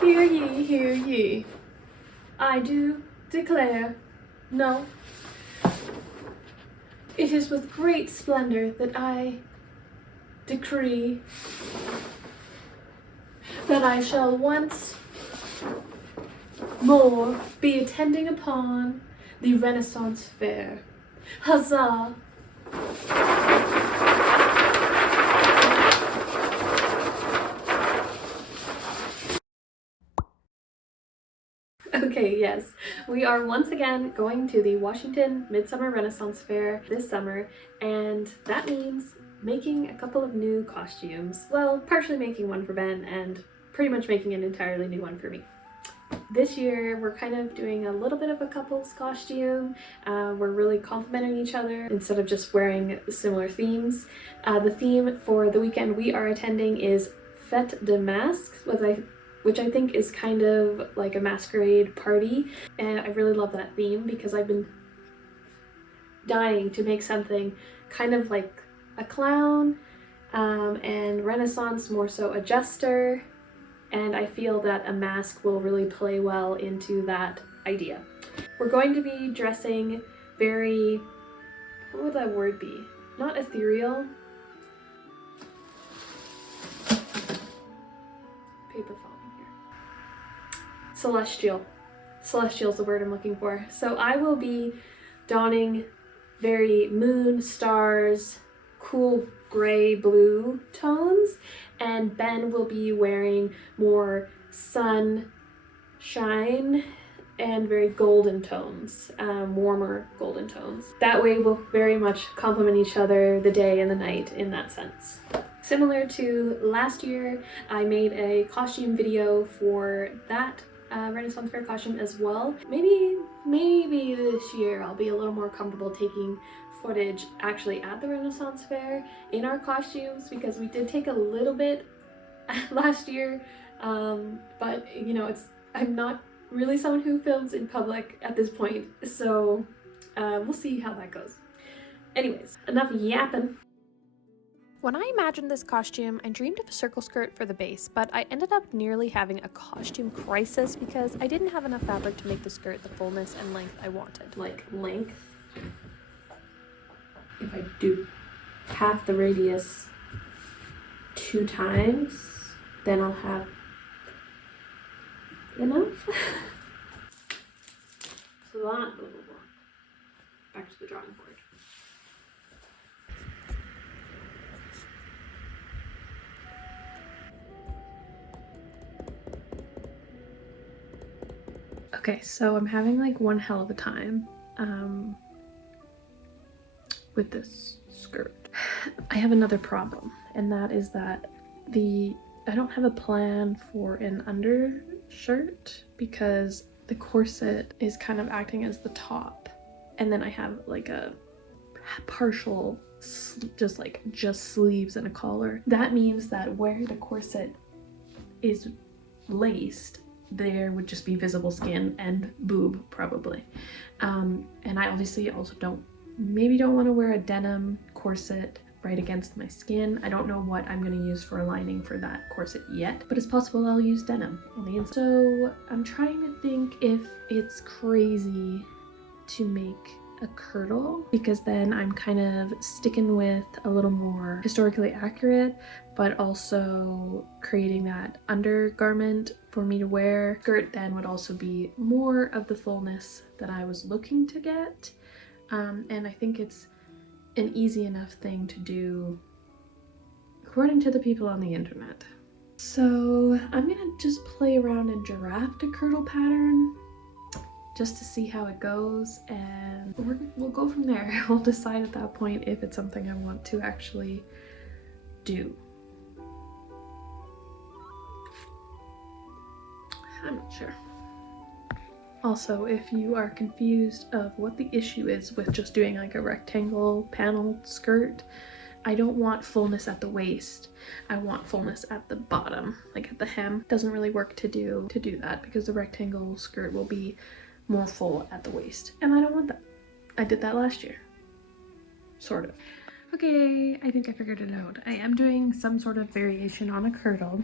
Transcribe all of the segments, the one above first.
Hear ye, hear ye. I do declare, no. It is with great splendor that I decree that I shall once more be attending upon the Renaissance Fair. Huzzah! Okay, yes, we are once again going to the Washington Midsummer Renaissance Fair this summer, and that means making a couple of new costumes. Well, partially making one for Ben and pretty much making an entirely new one for me. This year, we're kind of doing a little bit of a couple's costume. We're really complementing each other instead of just wearing similar themes. The theme for the weekend we are attending is Fête de Masques, which I think is kind of like a masquerade party. And I really love that theme because I've been dying to make something kind of like a clown, and Renaissance more so a jester. And I feel that a mask will really play well into that idea. We're going to be dressing very, what would that word be? Not ethereal. Paper falling here. Celestial. Celestial is the word I'm looking for. So I will be donning very moon, stars, cool gray blue tones, and Ben will be wearing more sunshine and very golden tones, warmer golden tones. That way we'll very much complement each other the day and the night in that sense. Similar to last year, I made a costume video for that Renaissance Fair costume as well. Maybe this year I'll be a little more comfortable taking footage actually at the Renaissance Fair in our costumes, because we did take a little bit last year, but you know, I'm not really someone who films in public at this point, so we'll see how that goes. Anyways, enough yapping. When I imagined this costume, I dreamed of a circle skirt for the base, but I ended up nearly having a costume crisis because I didn't have enough fabric to make the skirt the fullness and length I wanted. Like length, if I do half the radius 2 times, then I'll have enough. So that, blah, blah, blah. Back to the drawing board. Okay, so I'm having like one hell of a time with this skirt. I have another problem, and that is that I don't have a plan for an undershirt because the corset is kind of acting as the top, and then I have like a partial just sleeves and a collar. That means that where the corset is laced, there would just be visible skin and boob probably, and I obviously also don't want to wear a denim corset right against my skin. I don't know what I'm going to use for a lining for that corset yet, but it's possible I'll use denim on the inside. So I'm trying to think if it's crazy to make a kirtle, because then I'm kind of sticking with a little more historically accurate, but also creating that undergarment for me to wear. Skirt then would also be more of the fullness that I was looking to get, and I think it's an easy enough thing to do according to the people on the internet. So I'm gonna just play around and draft a kirtle pattern just to see how it goes, and we'll go from there. We'll decide at that point if it's something I want to actually do. I'm not sure. Also, if you are confused of what the issue is with just doing like a rectangle paneled skirt, I don't want fullness at the waist. I want fullness at the bottom, like at the hem. It doesn't really work to do that because the rectangle skirt will be more full at the waist, and I don't want that. I did that last year. sort of. Okay, I think I figured it out. I am doing some sort of variation on a kirtle,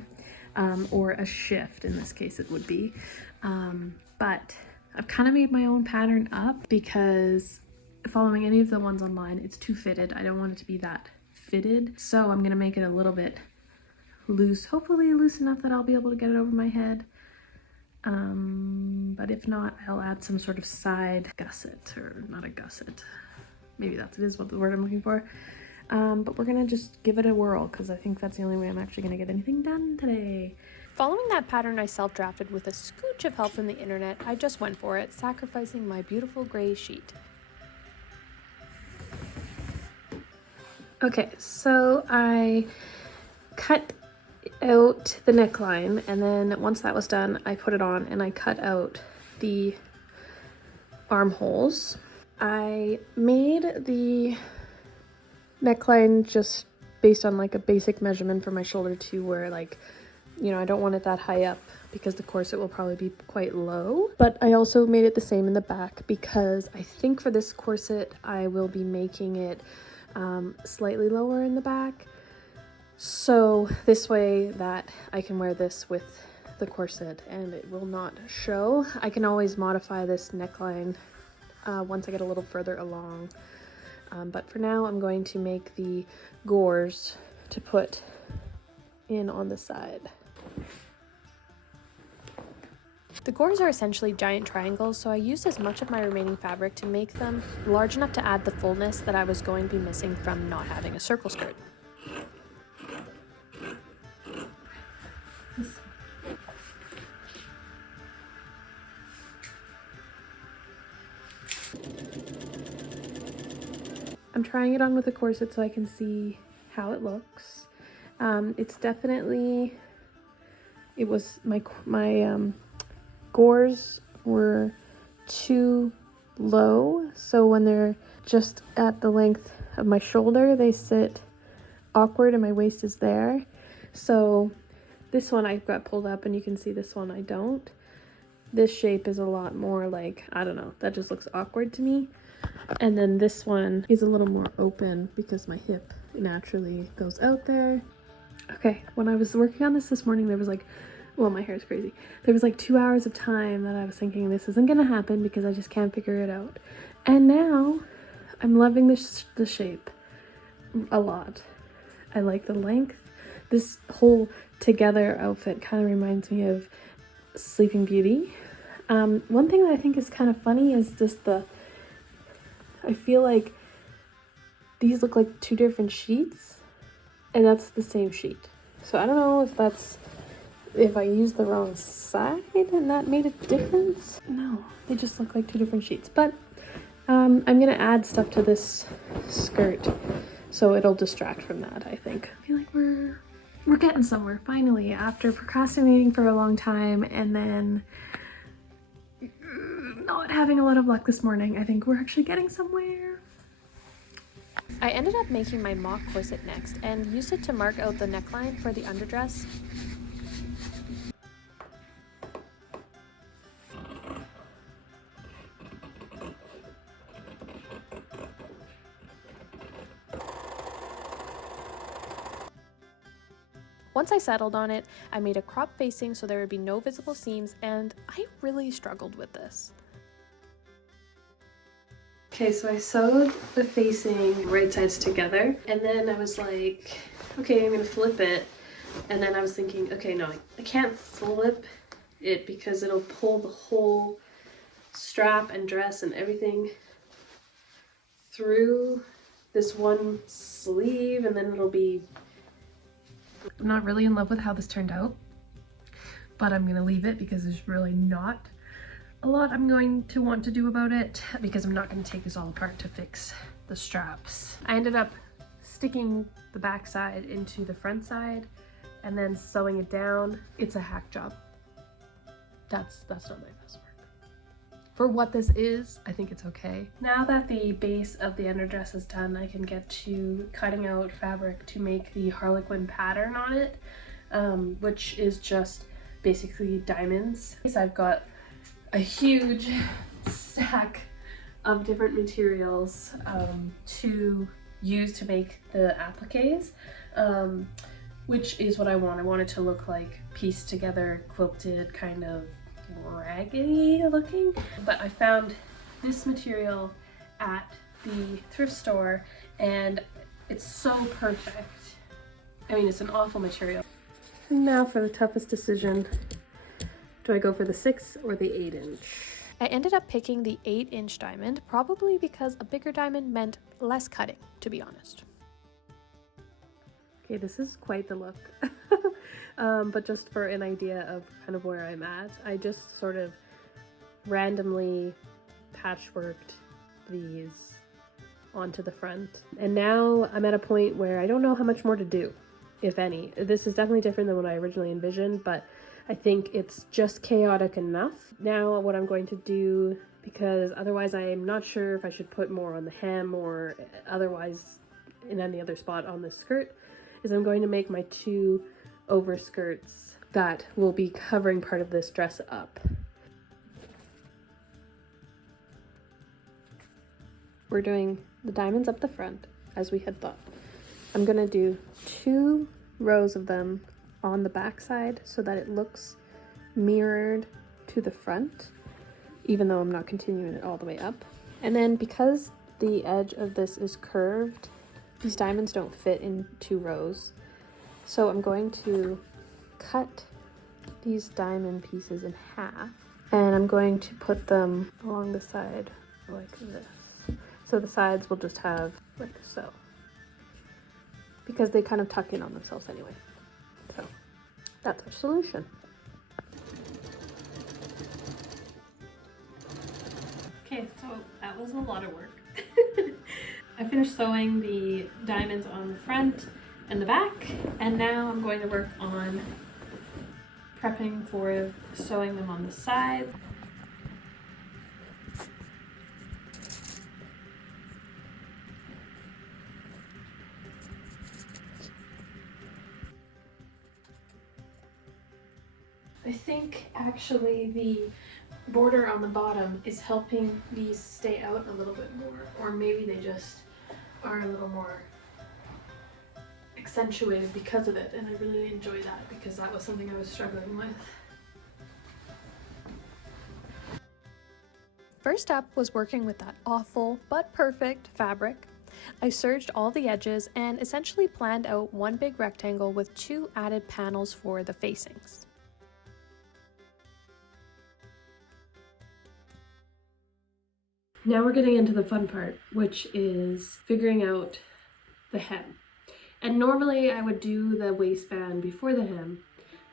or a shift in this case it would be. But I've kind of made my own pattern up because following any of the ones online, it's too fitted. I don't want it to be that fitted. So I'm gonna make it a little bit loose, hopefully loose enough that I'll be able to get it over my head. But if not, I'll add some sort of side gusset, or not a gusset. Maybe that is what the word I'm looking for. But we're gonna just give it a whirl because I think that's the only way I'm actually gonna get anything done today. Following that pattern I self-drafted with a scooch of help from the internet, I just went for it, sacrificing my beautiful gray sheet. Okay, so I cut out the neckline, and then once that was done, I put it on and I cut out the armholes. I made the neckline just based on like a basic measurement for my shoulder too, where like, you know, I don't want it that high up because the corset will probably be quite low. But I also made it the same in the back because I think for this corset I will be making it slightly lower in the back. So this way that I can wear this with the corset and it will not show. I can always modify this neckline once I get a little further along. But for now I'm going to make the gores to put in on the side. The gores are essentially giant triangles, so I used as much of my remaining fabric to make them large enough to add the fullness that I was going to be missing from not having a circle skirt. I'm trying it on with a corset so I can see how it looks. It's definitely, it was my gores were too low, so when they're just at the length of my shoulder they sit awkward and my waist is there. So this one I've got pulled up and you can see this one I don't. This shape is a lot more like, I don't know, that just looks awkward to me. And then this one is a little more open because my hip naturally goes out there. Okay, when I was working on this morning, there was like, well, my hair is crazy. There was like 2 hours of time that I was thinking this isn't gonna happen because I just can't figure it out. And now I'm loving the shape a lot. I like the length. This whole together outfit kind of reminds me of Sleeping Beauty. One thing that I think is kind of funny is just I feel like these look like two different sheets and that's the same sheet. So I don't know if I used the wrong side and that made a difference. No, they just look like two different sheets. But I'm gonna add stuff to this skirt so it'll distract from that, I think. I feel like we're getting somewhere finally after procrastinating for a long time and then not having a lot of luck this morning. I think we're actually getting somewhere. I ended up making my mock corset next and used it to mark out the neckline for the underdress. Once I settled on it, I made a crop facing so there would be no visible seams, and I really struggled with this. Okay, so I sewed the facing right sides together, and then I was like, okay, I'm gonna flip it. And then I was thinking, okay, no, I can't flip it because it'll pull the whole strap and dress and everything through this one sleeve, and then it'll be... I'm not really in love with how this turned out, but I'm gonna leave it because there's really not a lot I'm going to want to do about it because I'm not going to take this all apart to fix the straps. I ended up sticking the back side into the front side and then sewing it down. It's a hack job. That's not my best work. For what this is, I think it's okay. Now that the base of the underdress is done, I can get to cutting out fabric to make the Harlequin pattern on it, which is just basically diamonds. So I've got a huge stack of different materials to use to make the appliques, which is what I want. I want it to look like pieced together, quilted, kind of raggedy looking. But I found this material at the thrift store and it's so perfect. I mean, it's an awful material. And now for the toughest decision. Do I go for the 6 or the 8-inch? I ended up picking the 8-inch diamond, probably because a bigger diamond meant less cutting, to be honest. Okay, this is quite the look. But just for an idea of kind of where I'm at, I just sort of randomly patchworked these onto the front. And now I'm at a point where I don't know how much more to do, if any. This is definitely different than what I originally envisioned, but I think it's just chaotic enough. Now what I'm going to do, because otherwise I am not sure if I should put more on the hem or otherwise in any other spot on this skirt, is I'm going to make my 2 overskirts that will be covering part of this dress up. We're doing the diamonds up the front, as we had thought. I'm gonna do 2 rows of them on the back side so that it looks mirrored to the front, even though I'm not continuing it all the way up. And then because the edge of this is curved, these diamonds don't fit in 2 rows. So I'm going to cut these diamond pieces in half and I'm going to put them along the side like this. So the sides will just have like so, because they kind of tuck in on themselves anyway. So that's our solution. Okay, so that was a lot of work. I finished sewing the diamonds on the front and the back, and now I'm going to work on prepping for sewing them on the sides. I think actually the border on the bottom is helping these stay out a little bit more, or maybe they just are a little more accentuated because of it, and I really enjoy that because that was something I was struggling with. First up was working with that awful but perfect fabric. I serged all the edges and essentially planned out one big rectangle with 2 added panels for the facings. Now we're getting into the fun part, which is figuring out the hem. And normally I would do the waistband before the hem,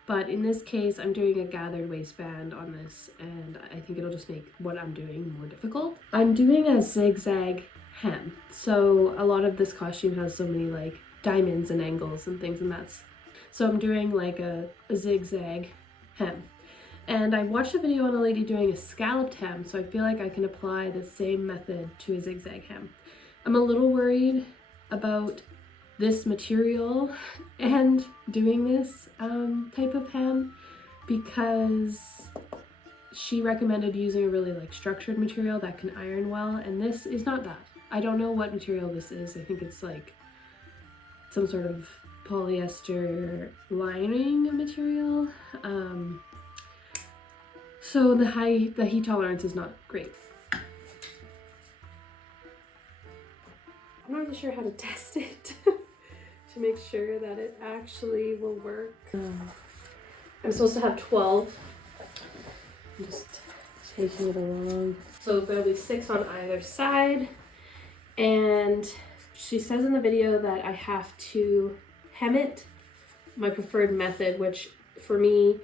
but in this case I'm doing a gathered waistband on this, and I think it'll just make what I'm doing more difficult. I'm doing a zigzag hem. So a lot of this costume has so many like diamonds and angles and things, and so I'm doing like a zigzag hem. And I watched a video on a lady doing a scalloped hem, so I feel like I can apply the same method to a zigzag hem. I'm a little worried about this material and doing this type of hem because she recommended using a really like structured material that can iron well, and this is not that. I don't know what material this is. I think it's like some sort of polyester lining material. So the heat tolerance is not great. I'm not really sure how to test it to make sure that it actually will work. I'm supposed to have 12. I'm just taking it along. So there'll be 6 on either side. And she says in the video that I have to hem it, my preferred method, which for me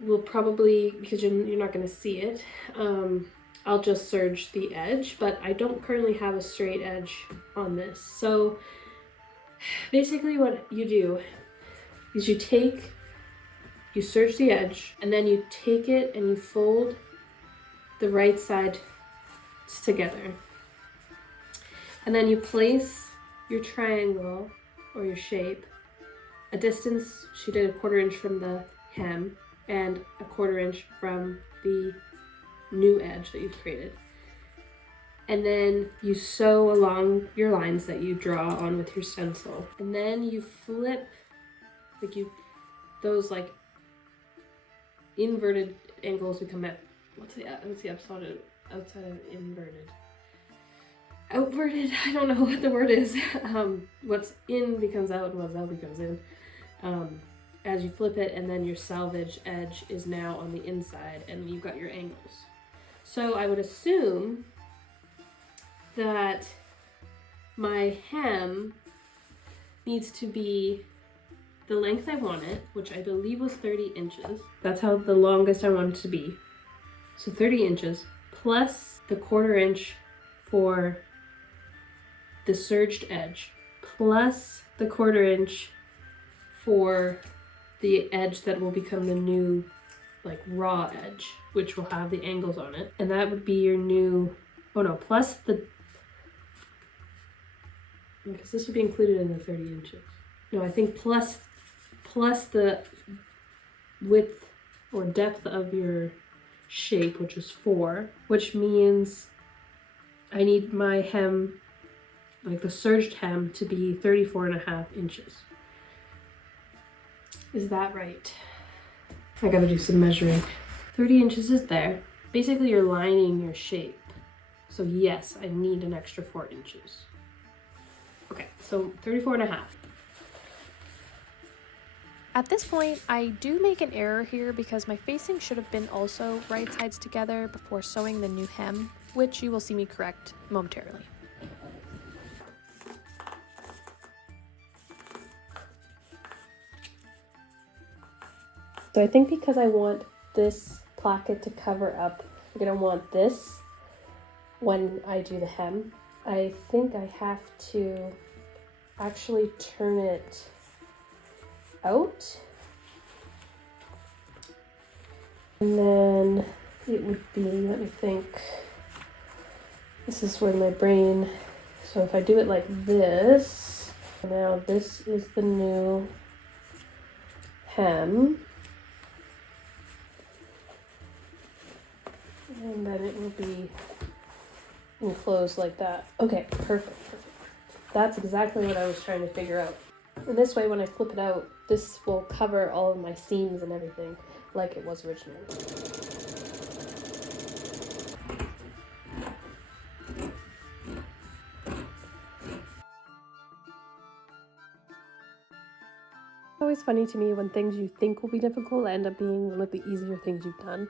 will probably, because you're not going to see it, I'll just serge the edge, but I don't currently have a straight edge on this. So basically what you do is you serge the edge, and then you take it and you fold the right side together. And then you place your triangle or your shape a distance, she did 1/4 inch from the hem and 1/4 inch from the new edge that you've created. and then you sew along your lines that you draw on with your stencil. And then you flip, like those like inverted angles become at, what's the outside of inverted? Outverted, I don't know what the word is. What's in becomes out and what's out becomes in. As you flip it, and then your salvage edge is now on the inside and you've got your angles. So I would assume that my hem needs to be the length I want it, which I believe was 30 inches. That's how the longest I want it to be. So 30 inches plus the 1/4 inch for the serged edge, plus the 1/4 inch for the edge that will become the new like raw edge, which will have the angles on it. And that would be your new, oh no, plus the, because this would be included in the 30 inches. No, I think plus the width or depth of your shape, which is 4, which means I need my hem, like the serged hem, to be 34.5 inches. Is that right? I gotta do some measuring. 30 inches is there. Basically, you're lining your shape. So yes, I need an extra 4 inches. Okay, so 34.5. At this point, I do make an error here because my facing should have been also right sides together before sewing the new hem, which you will see me correct momentarily. So I think because I want this placket to cover up, I'm gonna want this when I do the hem. I think I have to actually turn it out. And then it would be, let me think, this is where my brain, so if I do it like this, now this is the new hem. And then it will be enclosed like that. Okay, perfect. That's exactly what I was trying to figure out. And this way, when I flip it out, this will cover all of my seams and everything like it was originally. It's always funny to me when things you think will be difficult end up being one of the easier things you've done.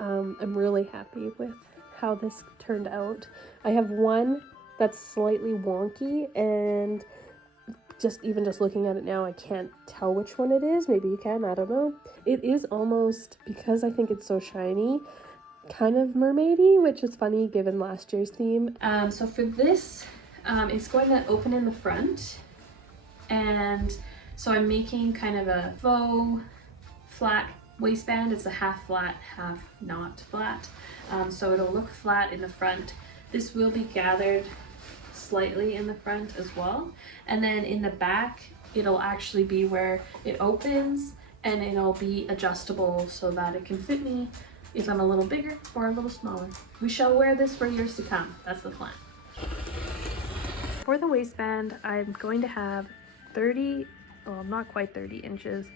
I'm really happy with how this turned out. I have one that's slightly wonky, and just looking at it now, I can't tell which one it is. Maybe you can, I don't know. It is almost, because I think it's so shiny, kind of mermaidy, which is funny given last year's theme. So for this, it's going to open in the front, and so I'm making kind of a faux flat waistband. It's a half flat, half not flat. So it'll look flat in the front. This will be gathered slightly in the front as well. And then in the back, it'll actually be where it opens, and it'll be adjustable so that it can fit me if I'm a little bigger or a little smaller. We shall wear this for years to come. That's the plan. For the waistband, I'm going to have 30, well, not quite 30 inches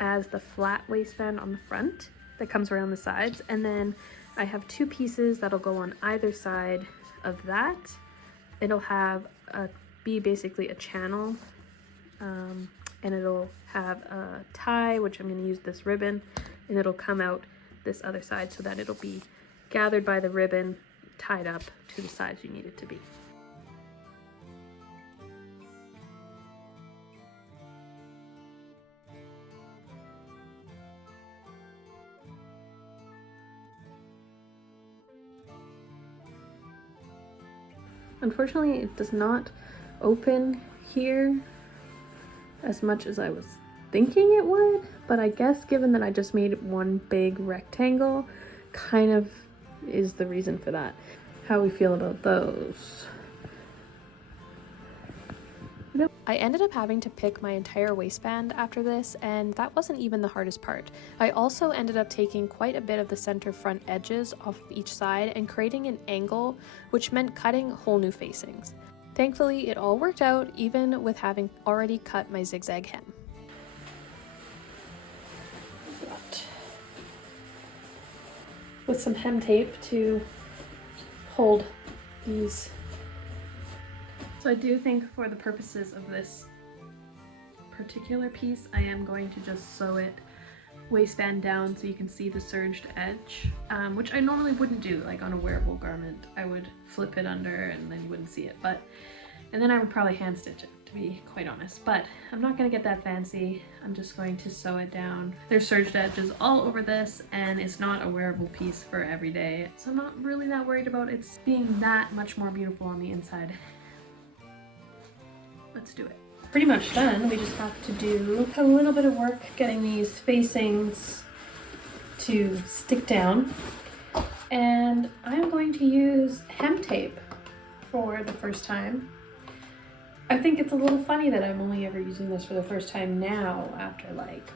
as the flat waistband on the front that comes around the sides, and then I have 2 pieces that'll go on either side of that. It'll have be basically a channel, and it'll have a tie, which I'm going to use this ribbon, and it'll come out this other side so that it'll be gathered by the ribbon, tied up to the size you need it to be. Unfortunately, it does not open here as much as I was thinking it would, but I guess given that I just made one big rectangle, kind of is the reason for that. How we feel about those? I ended up having to pick my entire waistband after this, and that wasn't even the hardest part. I also ended up taking quite a bit of the center front edges off of each side and creating an angle, which meant cutting whole new facings. Thankfully, it all worked out, even with having already cut my zigzag hem. With some hem tape to hold these. So I do think for the purposes of this particular piece, I am going to just sew it waistband down so you can see the serged edge, which I normally wouldn't do like on a wearable garment. I would flip it under and then you wouldn't see it, and then I would probably hand stitch it, to be quite honest, but I'm not gonna get that fancy. I'm just going to sew it down. There's serged edges all over this, and it's not a wearable piece for every day, so I'm not really that worried about it being that much more beautiful on the inside. Let's do it. Pretty much done. We just have to do a little bit of work getting these facings to stick down. And I'm going to use hem tape for the first time. I think it's a little funny that I'm only ever using this for the first time now after like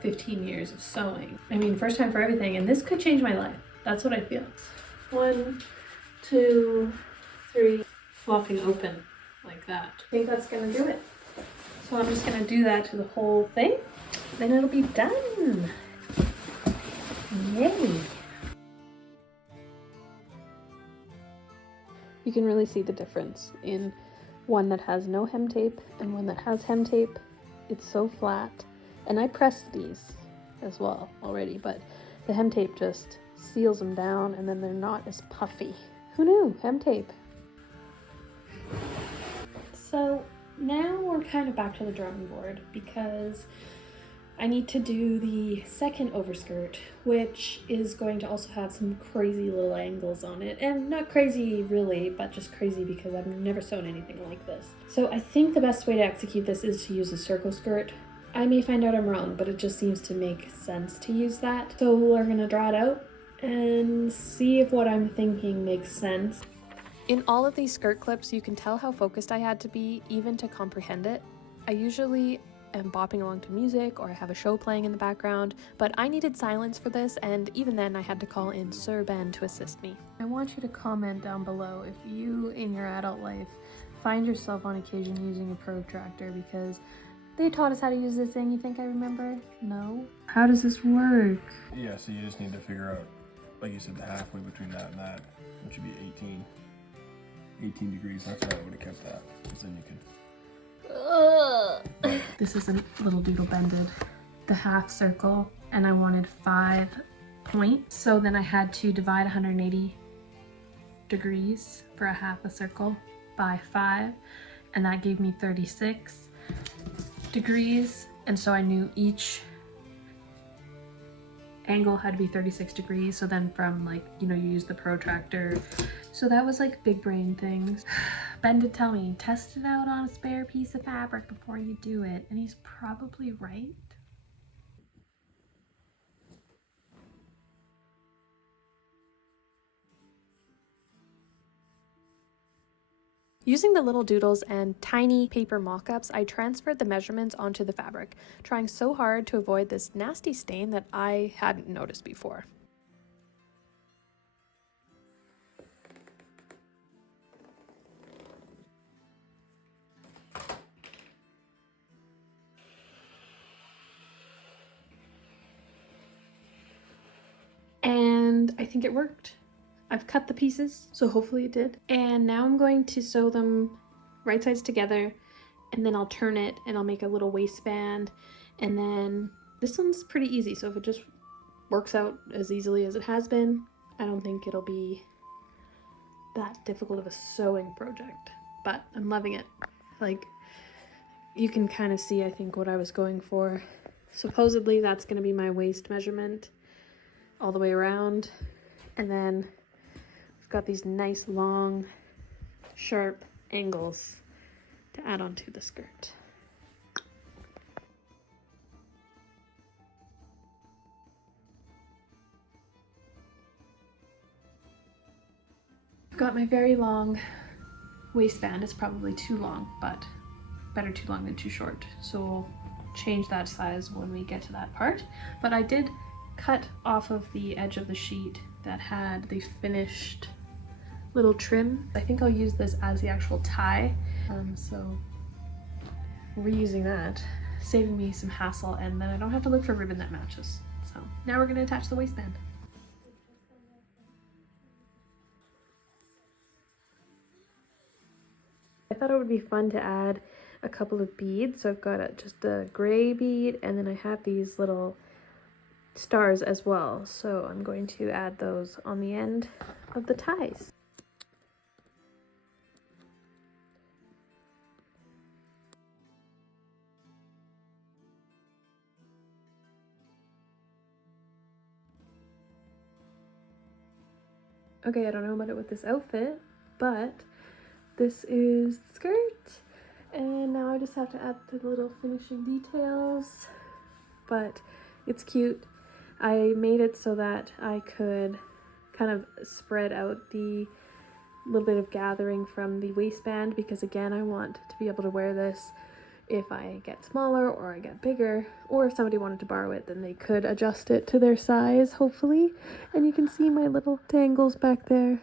15 years of sewing. I mean, first time for everything, and this could change my life. That's what I feel. 1, 2, 3, flopping open like that. I think that's gonna do it. So I'm just gonna do that to the whole thing, then it'll be done. Yay! You can really see the difference in one that has no hem tape and one that has hem tape. It's so flat, and I pressed these as well already, but the hem tape just seals them down and then they're not as puffy. Who knew? Hem tape. So now we're kind of back to the drawing board because I need to do the second overskirt, which is going to also have some crazy little angles on it. And not crazy really, but just crazy because I've never sewn anything like this. So I think the best way to execute this is to use a circle skirt. I may find out I'm wrong, but it just seems to make sense to use that. So we're gonna draw it out and see if what I'm thinking makes sense. In all of these skirt clips, you can tell how focused I had to be even to comprehend it. I usually am bopping along to music or I have a show playing in the background, but I needed silence for this, and even then I had to call in Sir Ben to assist me. I want you to comment down below if you in your adult life find yourself on occasion using a protractor, because they taught us how to use this thing. You think I remember? No? How does this work? Yeah, so you just need to figure out, like you said, the halfway between that and that, which would be 18 degrees. That's how I would have kept that, because then you can. This is a little doodle bended, the half circle, and I wanted 5 points. So then I had to divide 180 degrees for a half a circle by 5, and that gave me 36 degrees. And so I knew each angle had to be 36 degrees. So then from like, you use the protractor. So that was like big brain things. Ben did tell me, test it out on a spare piece of fabric before you do it. And he's probably right. Using the little doodles and tiny paper mock-ups, I transferred the measurements onto the fabric, trying so hard to avoid this nasty stain that I hadn't noticed before. And I think it worked. I've cut the pieces, so hopefully it did. And now I'm going to sew them right sides together, and then I'll turn it and I'll make a little waistband. And then this one's pretty easy, so if it just works out as easily as it has been, I don't think it'll be that difficult of a sewing project. But I'm loving it. Like, you can kind of see, I think, what I was going for. Supposedly that's going to be my waist measurement all the way around, and then we've got these nice long sharp angles to add onto the skirt. I've got my very long waistband. It's probably too long, but better too long than too short. So we'll change that size when we get to that part. But I did cut off of the edge of the sheet that had the finished little trim. I think I'll use this as the actual tie. So reusing that, saving me some hassle, and then I don't have to look for ribbon that matches. So now we're going to attach the waistband. I thought it would be fun to add a couple of beads. So I've got just a gray bead, and then I have these little stars as well. So I'm going to add those on the end of the ties. Okay, I don't know about it with this outfit, but this is the skirt, and now I just have to add the little finishing details, but it's cute. I made it so that I could kind of spread out the little bit of gathering from the waistband, because again, I want to be able to wear this if I get smaller or I get bigger, or if somebody wanted to borrow it, then they could adjust it to their size, hopefully. And you can see my little dangles back there.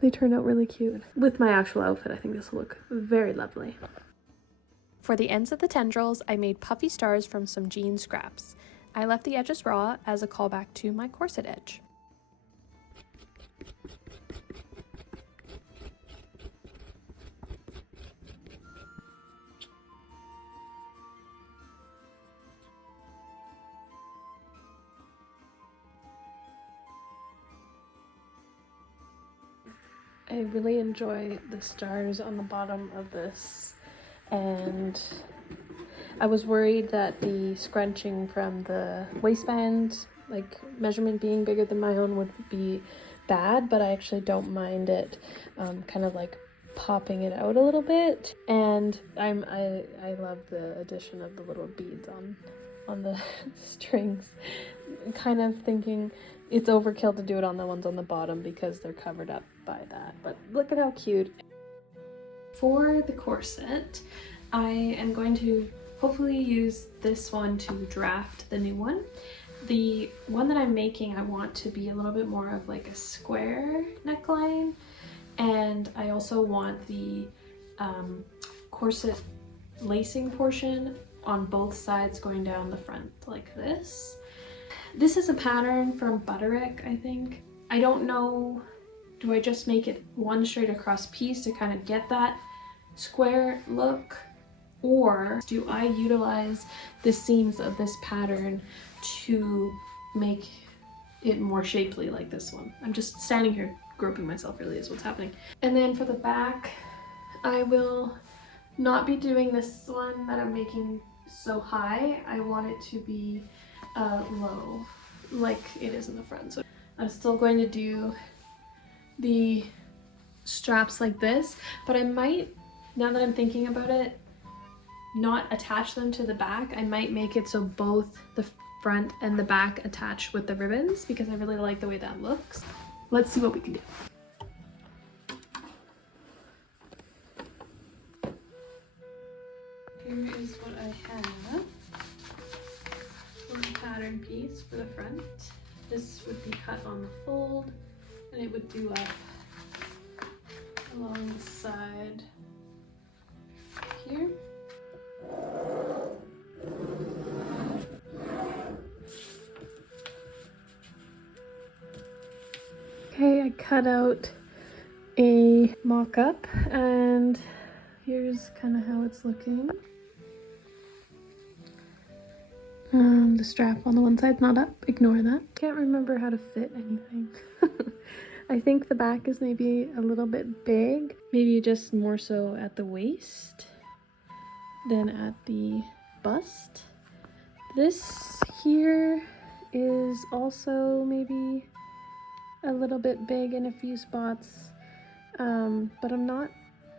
They turned out really cute. With my actual outfit, I think this will look very lovely. For the ends of the tendrils, I made puffy stars from some jean scraps. I left the edges raw as a callback to my corset edge. I really enjoy the stars on the bottom of this, and I was worried that the scrunching from the waistband, like measurement being bigger than my own, would be bad, but I actually don't mind it kind of like popping it out a little bit. And I love the addition of the little beads on the strings. I'm kind of thinking it's overkill to do it on the ones on the bottom because they're covered up by that, but look at how cute. For the corset, I am going to hopefully use this one to draft the new one. The one that I'm making, I want to be a little bit more of like a square neckline, and I also want the corset lacing portion on both sides going down the front like this. This is a pattern from Butterick, I think. I don't know, do I just make it one straight across piece to kind of get that square look, or do I utilize the seams of this pattern to make it more shapely like this one? I'm just standing here groping myself, really is what's happening. And then for the back, I will not be doing this one that I'm making so high. I want it to be low, like it is in the front. So I'm still going to do the straps like this, but I might, now that I'm thinking about it, not attach them to the back. I might make it so both the front and the back attach with the ribbons, because I really like the way that looks. Let's see what we can do. Here is what I have for the pattern piece for the front. This would be cut on the fold, and it would do up along the side here. Okay, I cut out a mock-up, and here's kind of how it's looking. The strap on the one side's not up, ignore that. Can't remember how to fit anything. I think the back is maybe a little bit big, maybe just more so at the waist than at the bust. This here is also maybe a little bit big in a few spots, but I'm not,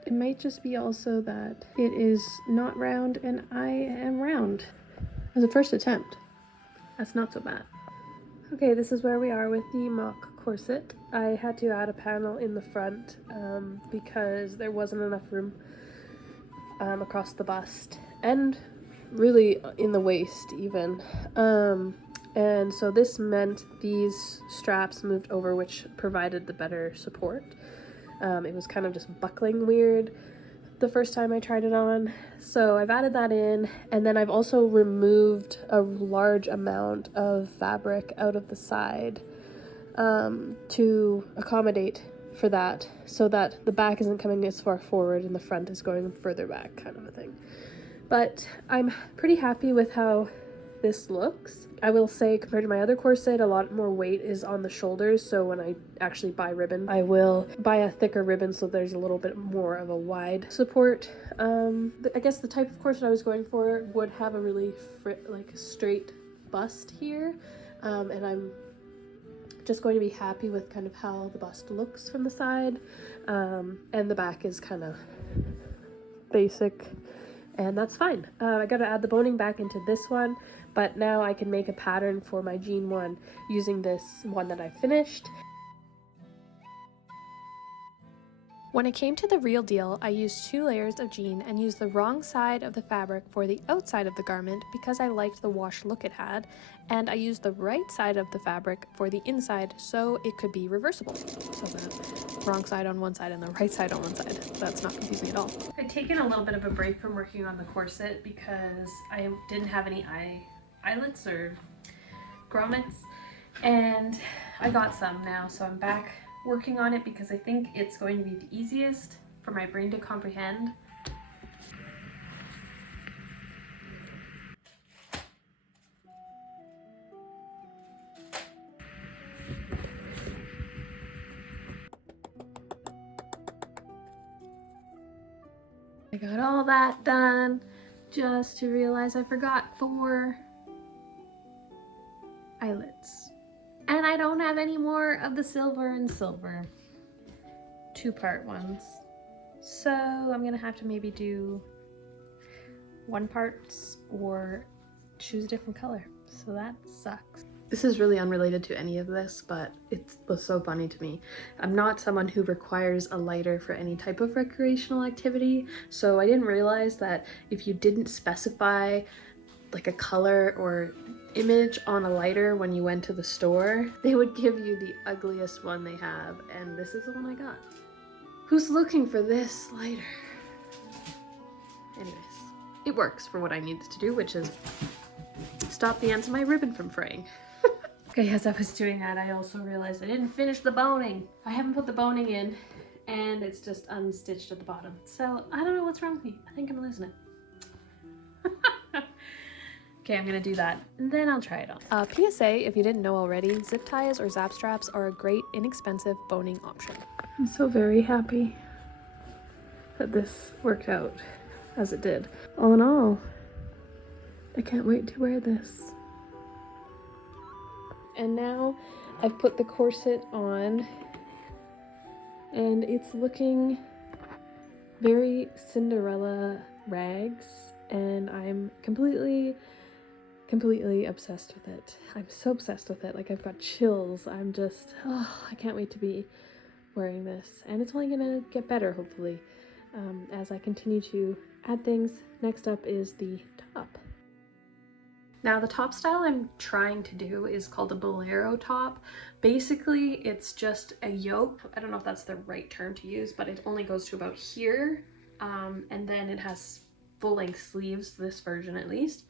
it might just be also that it is not round and I am round. As a first attempt, that's not so bad. Okay, this is where we are with the mock corset. I had to add a panel in the front because there wasn't enough room across the bust and really in the waist even. And so this meant these straps moved over, which provided the better support. It was kind of just buckling weird the first time I tried it on. So I've added that in, and then I've also removed a large amount of fabric out of the side to accommodate for that, so that the back isn't coming as far forward and the front is going further back, kind of a thing. But I'm pretty happy with how this looks. I will say, compared to my other corset, a lot more weight is on the shoulders, so when I actually buy ribbon, I will buy a thicker ribbon so there's a little bit more of a wide support. I guess the type of corset I was going for would have a really straight bust here, and I'm just going to be happy with kind of how the bust looks from the side, and the back is kind of basic, and that's fine. I gotta add the boning back into this one, but now I can make a pattern for my jean one using this one that I finished. When it came to the real deal, I used 2 layers of jean and used the wrong side of the fabric for the outside of the garment because I liked the wash look it had, and I used the right side of the fabric for the inside so it could be reversible. So the wrong side on one side and the right side on one side. That's not confusing at all. I'd taken a little bit of a break from working on the corset because I didn't have any eyelets or grommets, and I got some now, so I'm back working on it because I think it's going to be the easiest for my brain to comprehend. I got all that done just to realize I forgot 4 eyelets. And I don't have any more of the silver and silver 2-part ones. So I'm gonna have to maybe do 1 parts or choose a different color. So that sucks. This is really unrelated to any of this, but it was so funny to me. I'm not someone who requires a lighter for any type of recreational activity, so I didn't realize that if you didn't specify like a color or image on a lighter when you went to the store, they would give you the ugliest one they have, and this is the one I got. Who's looking for this lighter? Anyways, it works for what I needed to do, which is stop the ends of my ribbon from fraying. Okay, as I was doing that, I also realized I didn't finish the boning. I haven't put the boning in, and it's just unstitched at the bottom. So I don't know what's wrong with me. I think I'm losing it. Okay, I'm gonna do that, and then I'll try it on. PSA, if you didn't know already, zip ties or zap straps are a great, inexpensive boning option. I'm so very happy that this worked out as it did. All in all, I can't wait to wear this. And now I've put the corset on, and it's looking very Cinderella rags, and I'm completely obsessed with it. I'm so obsessed with it. Like, I've got chills. I'm just, I can't wait to be wearing this. And it's only gonna get better, hopefully, as I continue to add things. Next up is the top. Now the top style I'm trying to do is called a bolero top. Basically, it's just a yoke. I don't know if that's the right term to use, but it only goes to about here. And then it has full-length sleeves, this version at least.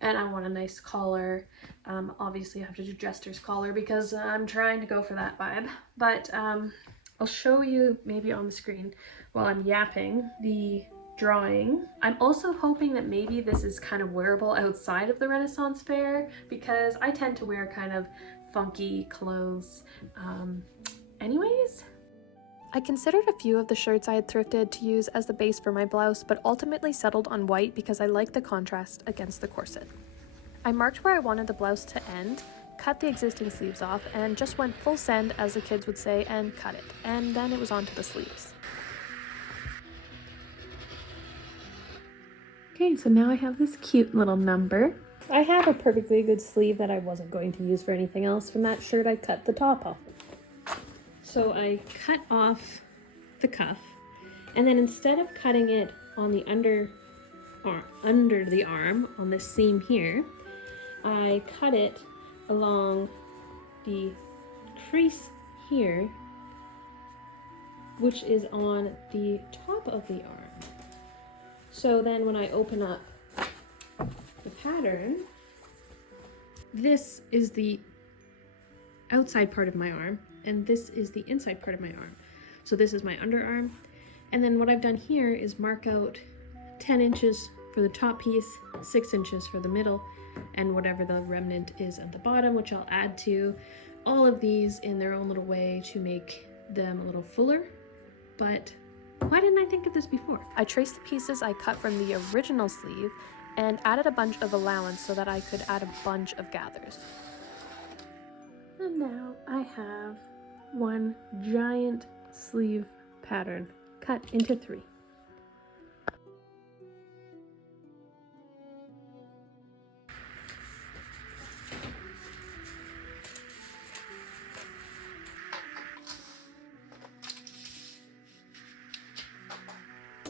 And I want a nice collar. Obviously I have to do Jester's collar because I'm trying to go for that vibe. But I'll show you maybe on the screen while I'm yapping the drawing. I'm also hoping that maybe this is kind of wearable outside of the Renaissance Fair, because I tend to wear kind of funky clothes anyways. I considered a few of the shirts I had thrifted to use as the base for my blouse, but ultimately settled on white because I like the contrast against the corset. I marked where I wanted the blouse to end, cut the existing sleeves off, and just went full send, as the kids would say, and cut it. And then it was onto the sleeves. Okay, so now I have this cute little number. I have a perfectly good sleeve that I wasn't going to use for anything else from that shirt I cut the top off. So I cut off the cuff, and then instead of cutting it on the under the arm on this seam here, I cut it along the crease here, which is on the top of the arm. So then when I open up the pattern, this is the outside part of my arm and this is the inside part of my arm. So this is my underarm. And then what I've done here is mark out 10 inches for the top piece, 6 inches for the middle, and whatever the remnant is at the bottom, which I'll add to all of these in their own little way to make them a little fuller. But why didn't I think of this before? I traced the pieces I cut from the original sleeve and added a bunch of allowance so that I could add a bunch of gathers. And now I have one giant sleeve pattern cut into 3.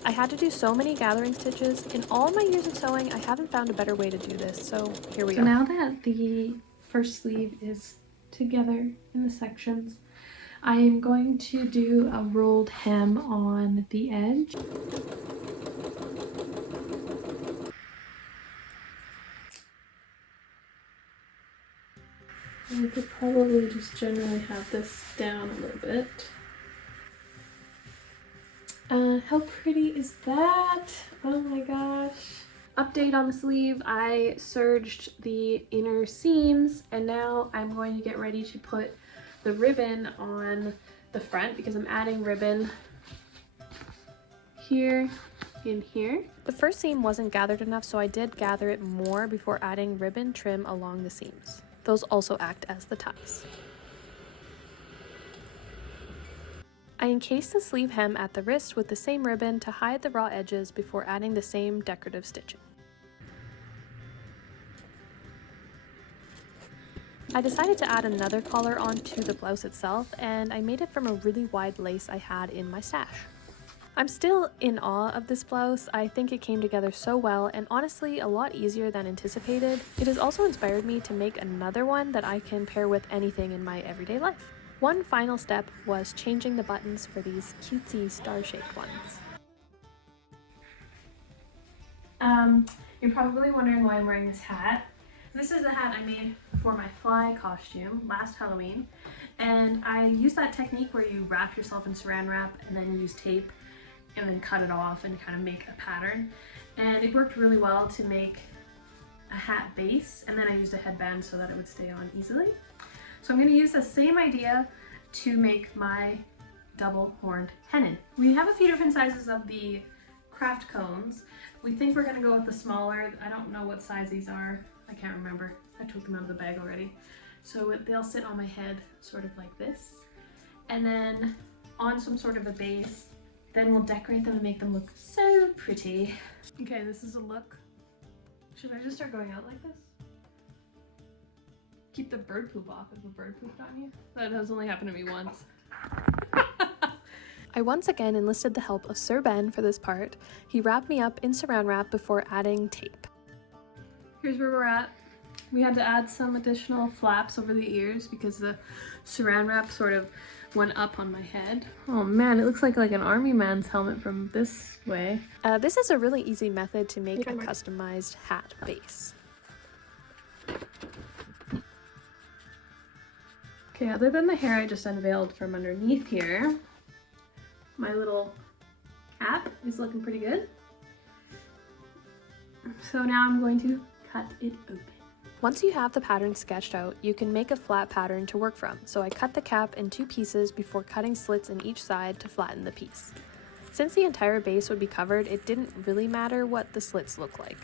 I had to do so many gathering stitches. In all my years of sewing, I haven't found a better way to do this, so here we So are. now that the first sleeve is together in the sections, I am going to do a rolled hem on the edge. I could probably just generally have this down a little bit. How pretty is that? Oh my gosh. Update on the sleeve, I serged the inner seams and now I'm going to get ready to put the ribbon on the front because I'm adding ribbon here in here. The first seam wasn't gathered enough, so I did gather it more before adding ribbon trim along the seams. Those also act as the ties. I encased the sleeve hem at the wrist with the same ribbon to hide the raw edges before adding the same decorative stitching. I decided to add another collar onto the blouse itself, and I made it from a really wide lace I had in my stash. I'm still in awe of this blouse. I think it came together so well and honestly a lot easier than anticipated. It has also inspired me to make another one that I can pair with anything in my everyday life. One final step was changing the buttons for these cutesy star-shaped ones. You're probably wondering why I'm wearing this hat. This is the hat I made for my fly costume last Halloween, and I used that technique where you wrap yourself in saran wrap and then use tape and then cut it off and kind of make a pattern, and it worked really well to make a hat base, and then I used a headband so that it would stay on easily. So I'm going to use the same idea to make my double horned hennin. We have a few different sizes of the craft cones. We think we're going to go with the smaller. I don't know what size these are. I can't remember. I took them out of the bag already. So they'll sit on my head sort of like this. And then on some sort of a base, then we'll decorate them and make them look so pretty. Okay, this is a look. Should I just start going out like this? Keep the bird poop off if a bird pooped on you. That has only happened to me once. I once again enlisted the help of Sir Ben for this part. He wrapped me up in saran wrap before adding tape. Here's where we're at. We had to add some additional flaps over the ears because the saran wrap sort of went up on my head. Oh man, it looks like an army man's helmet from this way. This is a really easy method to make a customized hat base. Okay, other than the hair I just unveiled from underneath here, my little cap is looking pretty good. So now I'm going to cut it open. Once you have the pattern sketched out, you can make a flat pattern to work from, so I cut the cap in 2 pieces before cutting slits in each side to flatten the piece. Since the entire base would be covered, it didn't really matter what the slits look like.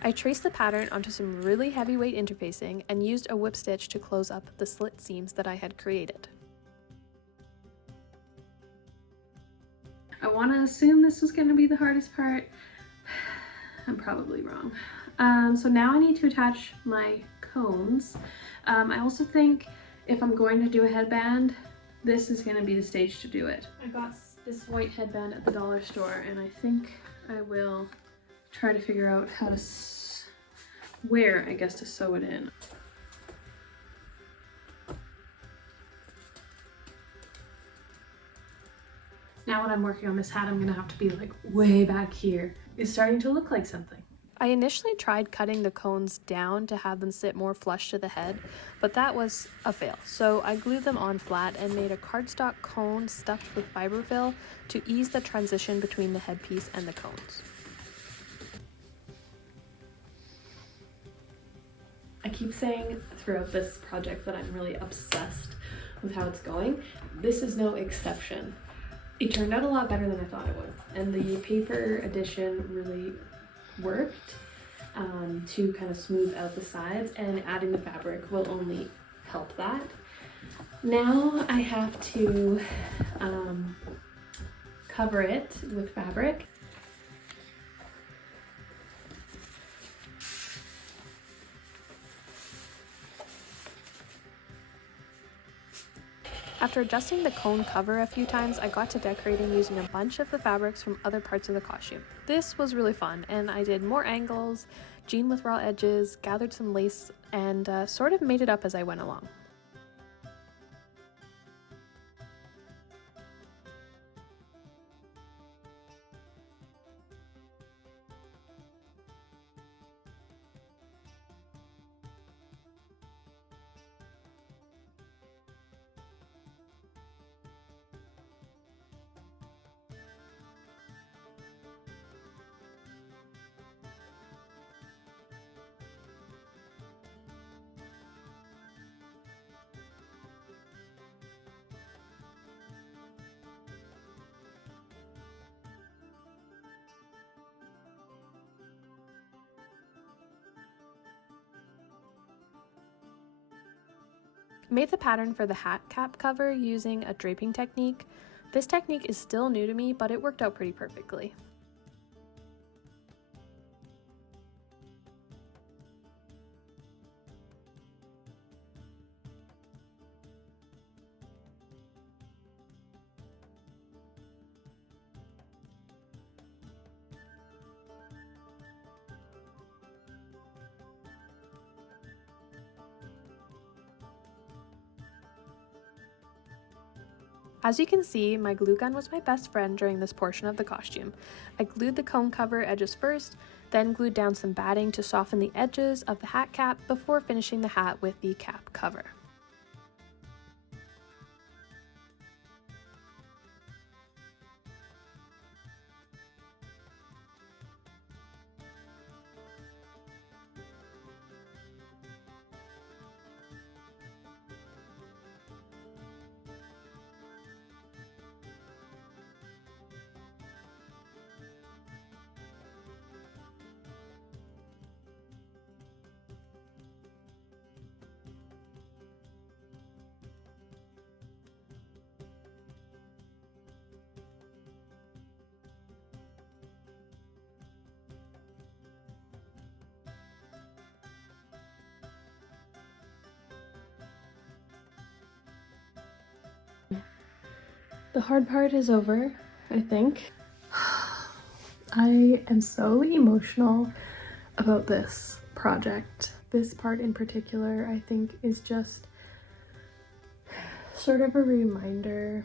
I traced the pattern onto some really heavyweight interfacing and used a whip stitch to close up the slit seams that I had created. I want to assume this was going to be the hardest part. I'm probably wrong. So now I need to attach my cones. I also think if I'm going to do a headband, this is going to be the stage to do it. I got this white headband at the dollar store, and I think I will try to figure out how to where, I guess, to sew it in. Now when I'm working on this hat, I'm gonna have to be like way back here. It's starting to look like something. I initially tried cutting the cones down to have them sit more flush to the head, but that was a fail. So I glued them on flat and made a cardstock cone stuffed with fiberfill to ease the transition between the headpiece and the cones. I keep saying throughout this project that I'm really obsessed with how it's going. This is no exception. It turned out a lot better than I thought it would, and the paper edition really worked to kind of smooth out the sides, and adding the fabric will only help that. Now I have to cover it with fabric. After adjusting the cone cover a few times, I got to decorating using a bunch of the fabrics from other parts of the costume. This was really fun, and I did more angles, jean with raw edges, gathered some lace, and sort of made it up as I went along. Made the pattern for the hat cap cover using a draping technique. This technique is still new to me, but it worked out pretty perfectly. As you can see, my glue gun was my best friend during this portion of the costume. I glued the cone cover edges first, then glued down some batting to soften the edges of the hat cap before finishing the hat with the cap cover. The hard part is over, I think. I am so emotional about this project. This part in particular, I think, is just sort of a reminder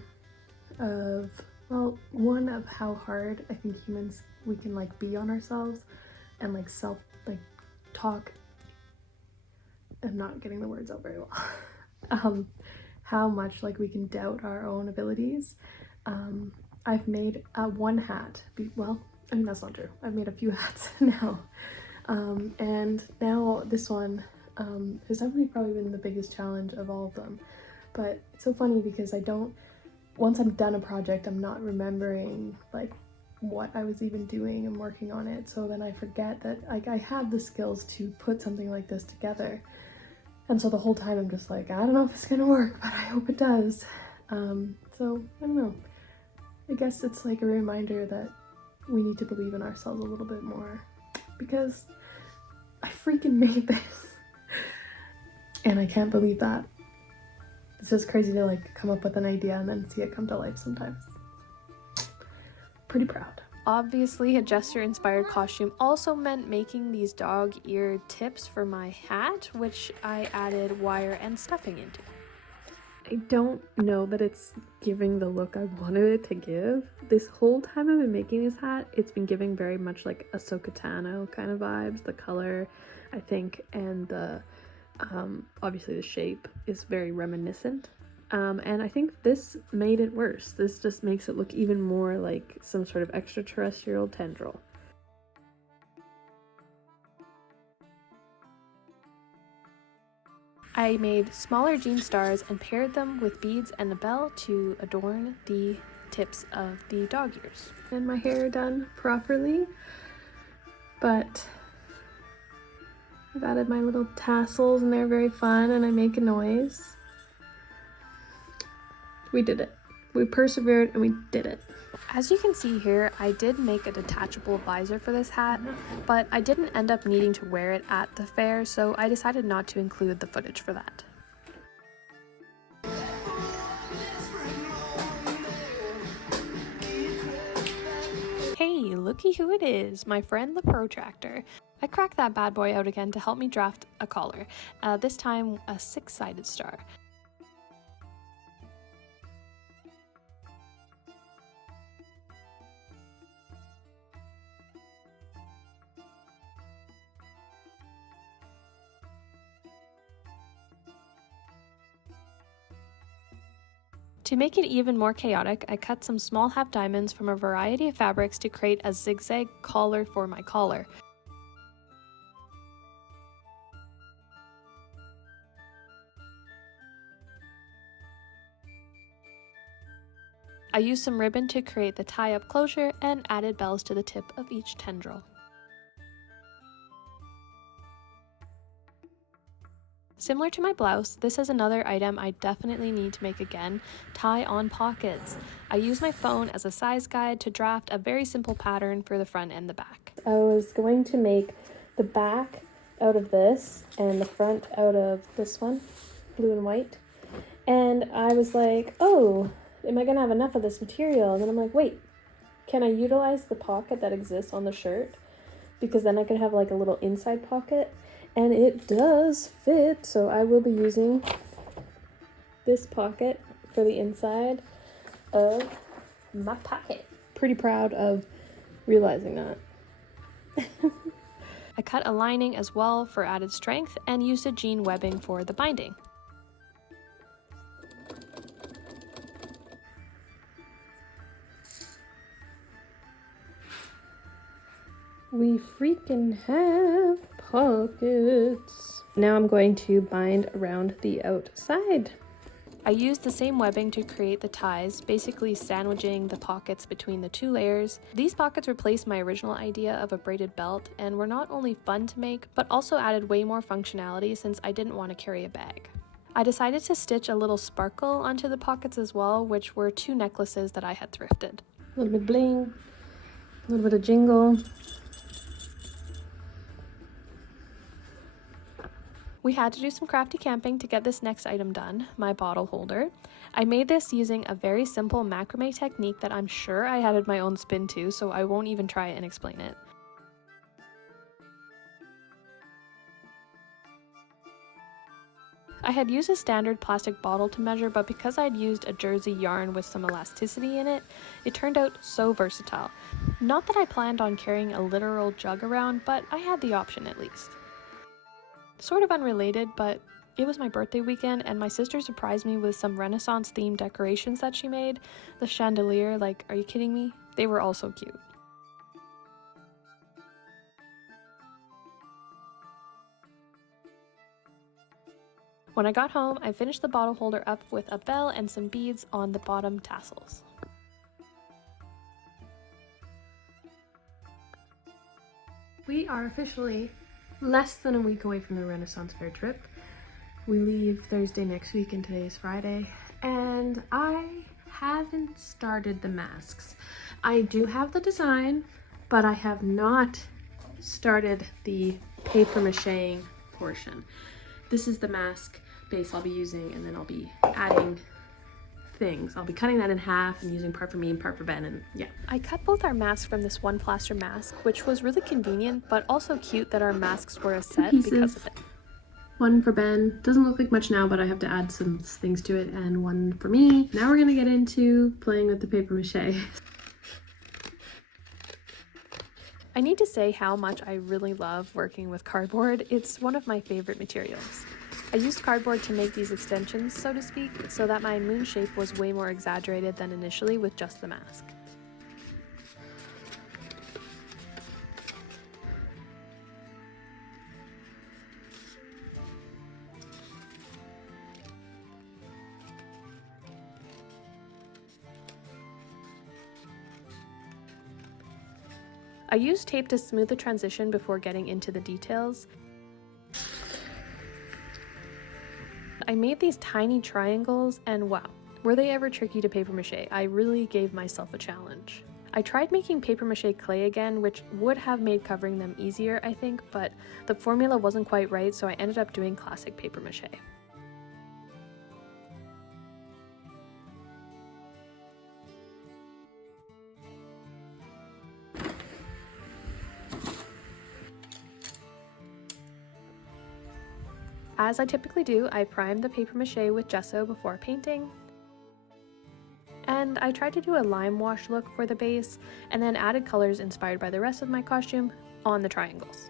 of, well, one, of how hard I think humans, we can like be on ourselves and like talk. I'm not getting the words out very well. How much like we can doubt our own abilities. I've made one hat, well, I mean, that's not true. I've made a few hats now. And now this one has definitely probably been the biggest challenge of all of them. But it's so funny because once I'm done a project, I'm not remembering like what I was even doing and working on it. So then I forget that like I have the skills to put something like this together. And so the whole time I'm just like, I don't know if it's gonna work, but I hope it does. So I don't know. I guess it's like a reminder that we need to believe in ourselves a little bit more, because I freaking made this. And I can't believe that. It's just crazy to like come up with an idea and then see it come to life sometimes. pretty proud. Obviously, a Jester-inspired costume also meant making these dog ear tips for my hat, which I added wire and stuffing into. I don't know that it's giving the look I wanted it to give. This whole time I've been making this hat, it's been giving very much like Ahsoka Tano kind of vibes. The color, I think, and the obviously the shape is very reminiscent. And I think this made it worse. This just makes it look even more like some sort of extraterrestrial tendril. I made smaller jean stars and paired them with beads and a bell to adorn the tips of the dog ears. And my hair done properly, but I've added my little tassels and they're very fun and I make a noise. We did it. We persevered and we did it. As you can see here, I did make a detachable visor for this hat, but I didn't end up needing to wear it at the fair, so I decided not to include the footage for that. Hey, looky who it is, my friend the protractor. I cracked that bad boy out again to help me draft a collar, this time a 6-sided star. To make it even more chaotic, I cut some small half diamonds from a variety of fabrics to create a zigzag collar for my collar. I used some ribbon to create the tie-up closure and added bells to the tip of each tendril. Similar to my blouse, this is another item I definitely need to make again, tie-on pockets. I use my phone as a size guide to draft a very simple pattern for the front and the back. I was going to make the back out of this and the front out of this one, blue and white. And I was like, oh, am I gonna have enough of this material? And then I'm like, wait, can I utilize the pocket that exists on the shirt? Because then I could have like a little inside pocket. And it does fit, so I will be using this pocket for the inside of my pocket. Pretty proud of realizing that. I cut a lining as well for added strength and used a jean webbing for the binding. We freaking have pockets. Now I'm going to bind around the outside. I used the same webbing to create the ties, basically sandwiching the pockets between the two layers. These pockets replaced my original idea of a braided belt and were not only fun to make, but also added way more functionality since I didn't want to carry a bag. I decided to stitch a little sparkle onto the pockets as well, which were 2 necklaces that I had thrifted. A little bit of bling, a little bit of jingle. We had to do some crafty camping to get this next item done, my bottle holder. I made this using a very simple macrame technique that I'm sure I added my own spin to, so I won't even try and explain it. I had used a standard plastic bottle to measure, but because I'd used a jersey yarn with some elasticity in it, it turned out so versatile. Not that I planned on carrying a literal jug around, but I had the option at least. Sort of unrelated, but it was my birthday weekend and my sister surprised me with some Renaissance themed decorations that she made. The chandelier, like, are you kidding me? They were all so cute. When I got home, I finished the bottle holder up with a bell and some beads on the bottom tassels. We are officially less than a week away from the Renaissance Fair trip. We leave Thursday next week and today is Friday, and I haven't started the masks. I do have the design, but I have not started the paper mache portion. This is the mask base I'll be using, and then I'll be adding things. I'll be cutting that in half and using part for me and part for Ben, and yeah. I cut both our masks from this one plaster mask, which was really convenient, but also cute that our masks were a set because of it. One for Ben. Doesn't look like much now, but I have to add some things to it, and one for me. Now we're gonna get into playing with the paper mache. I need to say how much I really love working with cardboard. It's one of my favorite materials. I used cardboard to make these extensions, so to speak, so that my moon shape was way more exaggerated than initially with just the mask. I used tape to smooth the transition before getting into the details. I made these tiny triangles, and wow, were they ever tricky to paper mache. I really gave myself a challenge. I tried making paper mache clay again, which would have made covering them easier, I think, but the formula wasn't quite right, so I ended up doing classic paper mache. As I typically do, I primed the paper mache with gesso before painting. And I tried to do a lime wash look for the base, and then added colors inspired by the rest of my costume on the triangles.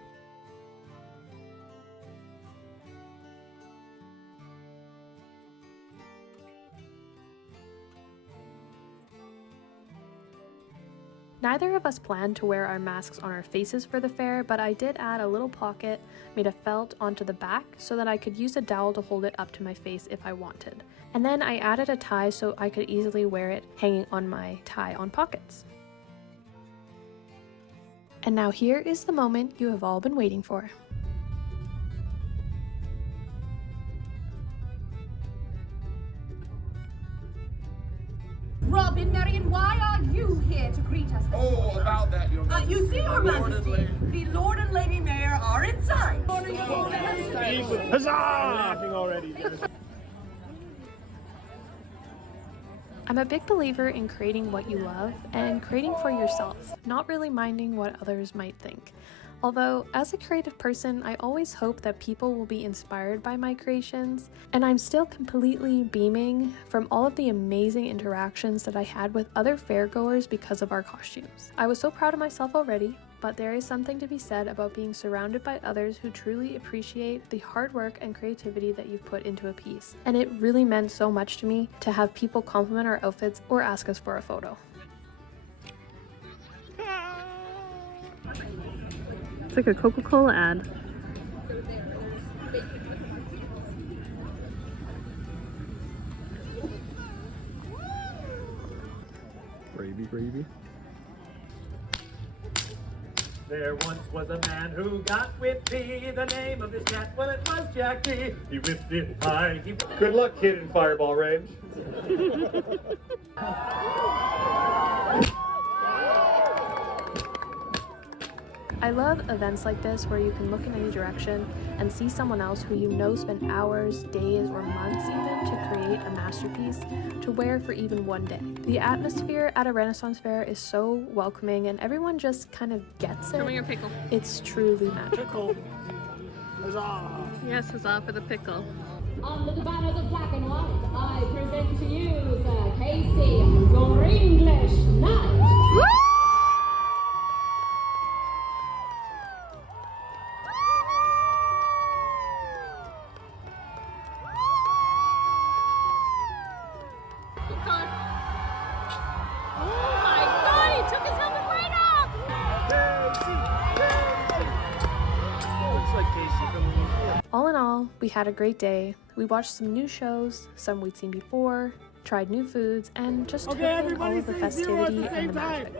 Neither of us planned to wear our masks on our faces for the fair, but I did add a little pocket made of felt onto the back so that I could use a dowel to hold it up to my face if I wanted. And then I added a tie so I could easily wear it hanging on my tie-on pockets. And now here is the moment you have all been waiting for. Robin, Marion, why are you here to greet us? Oh, about that, Your Majesty. You see, Your Majesty, the Lord and Lady Mayor are inside. Huzzah! Laughing already. I'm a big believer in creating what you love and creating for yourself, not really minding what others might think. Although, as a creative person, I always hope that people will be inspired by my creations, and I'm still completely beaming from all of the amazing interactions that I had with other fairgoers because of our costumes. I was so proud of myself already, but there is something to be said about being surrounded by others who truly appreciate the hard work and creativity that you've put into a piece. And it really meant so much to me to have people compliment our outfits or ask us for a photo. It's like a Coca-Cola ad. Gravy. There once was a man who got whippy. The name of his cat, well, it was Jackie. He whipped it high. Good luck, kid, in fireball range. I love events like this where you can look in any direction and see someone else who you know spent hours, days, or months even to create a masterpiece to wear for even one day. The atmosphere at a Renaissance fair is so welcoming and everyone just kind of gets it. Show me your pickle. It's truly magical. Huzzah! Yes, huzzah for the pickle. Under the banners of black and white, I present to you, Sir Casey, your English knight. All in all, we had a great day. We watched some new shows, some we'd seen before, tried new foods, and just took in all of the festivity and the magic.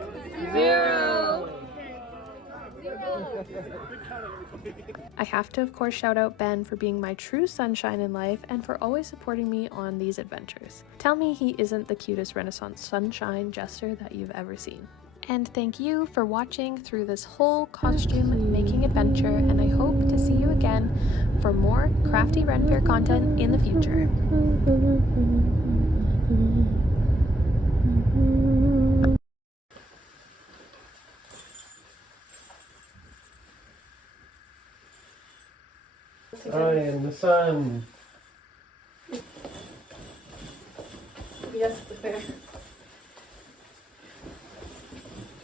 I have to, of course, shout out Ben for being my true sunshine in life and for always supporting me on these adventures. Tell me he isn't the cutest Renaissance sunshine jester that you've ever seen. And thank you for watching through this whole costume making adventure, and I hope to see you again for more crafty Ren Fair content in the future. I am the sun. Yes, the fair.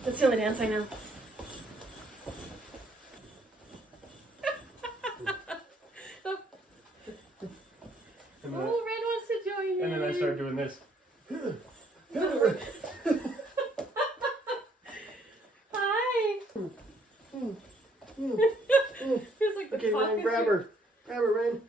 That's the only dance I know. And then, Oh, Red wants to join in. and then I start doing this. Hi. Feels like the Okay, cock Ryan, is grab here. her. Grab her, Ryan.